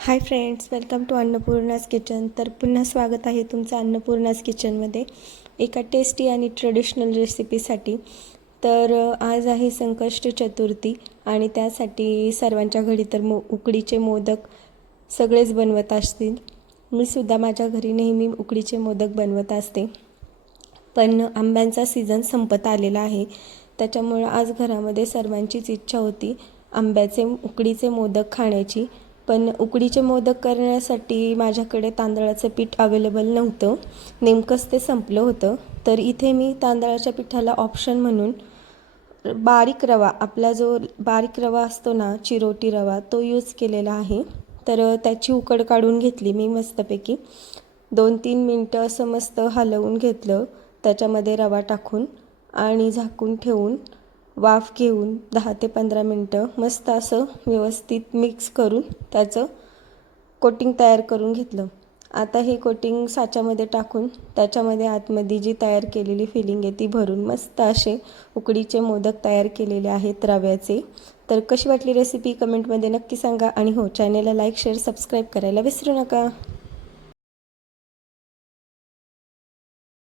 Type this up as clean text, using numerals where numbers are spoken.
High friends, welcome to Annapurna's kitchen. तर पुन्हा स्वागत आहे तुमचं अन्नपूर्णाज किचनमध्ये एका टेस्टी आणि ट्रेडिशनल रेसिपीसाठी. तर आज आहे संकष्ट चतुर्थी आणि त्यासाठी सर्वांच्या घरी तर उकडीचे मोदक सगळेच बनवत असतील. मी सुद्धा माझ्या घरी नेहमी उकडीचे मोदक बनवत असते. पण आंब्यांचा सीझन संपत आलेला आहे, त्याच्यामुळं आज घरामध्ये सर्वांचीच इच्छा होती आंब्याचे उकडीचे मोदक खाण्याची. पण उकडीचे मोदक करण्यासाठी माझ्याकडे तांदळाचं पीठ अवेलेबल नव्हतं, नेमकंच ते संपलं होतं. तर इथे मी तांदळाच्या पिठाला ऑप्शन म्हणून बारीक रवा, आपला जो बारीक रवा असतो ना, चिरोटी रवा, तो यूज केलेला आहे. तर त्याची उकड काढून घेतली मी मस्तपैकी. 2-3 मिनटं असं मस्त हलवून घेतलं त्याच्यामध्ये रवा टाकून आणि झाकून ठेवून वाफ घेऊन 10 ते 15 मिनटं मस्त असं व्यवस्थित मिक्स करून त्याचं कोटिंग तयार करून घेतलं. आता हे कोटिंग साच्यामध्ये टाकून त्याच्यामध्ये आतमध्ये जी तयार केलेली फिलिंग आहे ती भरून मस्त असे उकडीचे मोदक तयार केलेले आहेत रव्याचे. तर कशी वाटली रेसिपी कमेंटमध्ये नक्की सांगा आणि हो, चॅनलला लाईक शेअर सबस्क्राईब करायला विसरू नका.